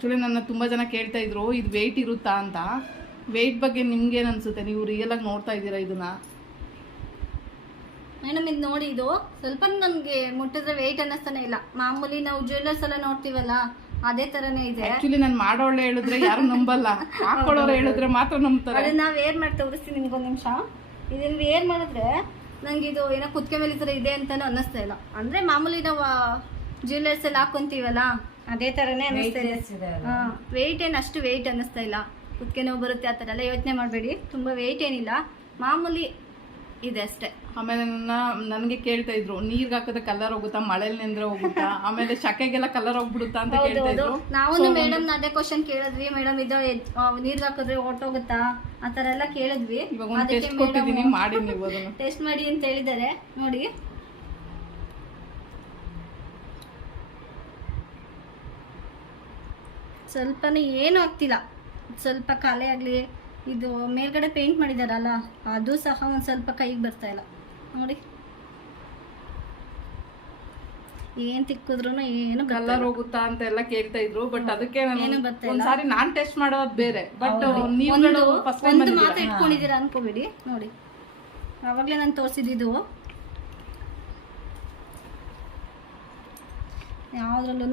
Actually ನನ್ನ ತುಂಬ ಜನ ಕೇಳ್ತಾ ಇದ್ರು ಇದು ವೆಯ್ಟ್ ಇರುತ್ತಾ ಅಂತ. ವೆಯ್ಟ್ ಬಗ್ಗೆ ನಿಮ್ಗೇನು ಅನ್ಸುತ್ತೆ? ನೀವು ರಿಯಲ್ ಆಗಿ ನೋಡ್ತಾ ಇದ್ದೀರಾ ಇದನ್ನ? ಮೇಡಮ್ ಇದು ನೋಡಿ ಇದು ಸ್ವಲ್ಪ ನಮ್ಗೆ ಮುಟ್ಟಿದ್ರೆ ವೆಯ್ಟ್ ಅನ್ನಿಸ್ತಾನೆ ಇಲ್ಲ. ಮಾಮೂಲಿ ನಾವು ಜ್ಯುವೆಲ್ಲರ್ಸ್ ಎಲ್ಲ ನೋಡ್ತೀವಲ್ಲ ಅದೇ ತರನೇ ಇದೆ. ಆಕ್ಚುಲಿ ನಾನು ಮಾಡೋಳೆ ಹೇಳಿದ್ರೆ ಯಾರು ನಂಬಲ್ಲ. ಹಾಕೊಳ್ಳೋರು ಹೇಳಿದ್ರೆ ಮಾತ್ರ ನಂಬ್ತಾರೆ. ಅದನ್ನ ವೇರ್ ಮಾಡಿ ತೋರಿಸ್ತೀನಿ ನಿಮ್ಗೊಂದು ನಿಮಿಷ. ಇದನ್ನ ವೇರ್ ಮಾಡಿದ್ರೆ ನಂಗೆ ಇದು ಏನೋ ಕುತ್ಕೆ ಮೇಲೆ ಈ ಥರ ಇದೆ ಅಂತಾನು ಅನ್ನಿಸ್ತಾ ಇಲ್ಲ. ಅಂದ್ರೆ ಮಾಮೂಲಿ ನಾವು ಜ್ಯುವೆಲ್ಲರ್ಸ್ ಎಲ್ಲ ಹಾಕೊಂತೀವಲ್ಲ ಅದೇ ಥರನೇ ಅನ್ನಿಸ್ತಾ ಇದೆ. ಹಾಂ ವೆಯ್ಟ್ ಏನು ಅಷ್ಟು ವೆಯ್ಟ್ ಅನ್ನಿಸ್ತಾ ಇಲ್ಲ. ಕುತ್ಕೆ ನೋವು ಬರುತ್ತೆ ಆ ಥರ ಎಲ್ಲ ಯೋಚನೆ ಮಾಡಬೇಡಿ. ತುಂಬ ವೆಯ್ಟ್ ಏನಿಲ್ಲ. ಮಾಮೂಲಿ ಇದೆ ಅಷ್ಟೇ. ಆಮೇಲೆ ನನ್ನ ನನಗೆ ಕೇಳ್ತಾ ಇದ್ರು ನೀರ್ಗೆ ಹಾಕಿದ್ರೆ ಕಲರ್ ಹೋಗುತ್ತಾ? ಮಳೆಲಿ ನೆಂದ್ರೆ ಹೋಗುತ್ತಾ? ಆಮೇಲೆ ಶಕೆಗೆಲ್ಲ ಕಲರ್ ಹೋಗ್ಬಿಡುತ್ತಾ ಅಂತ ಕೇಳ್ತಾ ಇದ್ರು. ನಾವು ಮೇಡಮ್ ಅದೇ ಕ್ವಶನ್ ಕೇಳಿದ್ವಿ. ಮೇಡಮ್ ಇದು ನೀರ್ಗ್ ಹಾಕಿದ್ರೆ ಹೊರ್ಟೋಗುತ್ತಾ ಆ ಥರ ಎಲ್ಲ ಕೇಳಿದ್ವಿ. ಮಾಡಿ ನೀವು ಟೆಸ್ಟ್ ಮಾಡಿ ಅಂತ ಹೇಳಿದ್ದಾರೆ. ನೋಡಿ. ಸ್ವಲ್ಪನೂ ಏನೂ ಆಗ್ತಿಲ್ಲ. ಸ್ವಲ್ಪ ಖಾಲಿ ಆಗಲಿ ಇದು ಮೇಲ್ಗಡೆ ಪೇಂಟ್ ಮಾಡಿದಾರಲ್ಲ ಅದು ಸಹ ಒಂದು ಸ್ವಲ್ಪ ಕೈಗೆ ಬರ್ತಾ ಇಲ್ಲ. ನೋಡಿ. ಏನ್ ತಿಕ್ಕಿದ್ರು ಏನು ಕಲರ್ ಹೋಗುತ್ತಾ ಅಂತ ಎಲ್ಲ ಕೇಳ್ತಾ ಇದ್ರು ಬಟ್ ಅದಕ್ಕೆ. ಒಂದ್ಸಾರಿ ನಾನ್ ಟೆಸ್ಟ್ ಮಾಡೋದು ಬೇರೆ. ಬಟ್ ನೀವು ಒಂದು ಮಾತ್ರ ಇಟ್ಕೊಂಡಿದ್ದೀರಾ ಅನ್ಕೋಬೇಡಿ. ನೋಡಿ. ಆವಾಗಲೇ ನಾನು ತೋರಿಸಿದ್ದು ಯಾವುದ್ರಲ್ಲೂ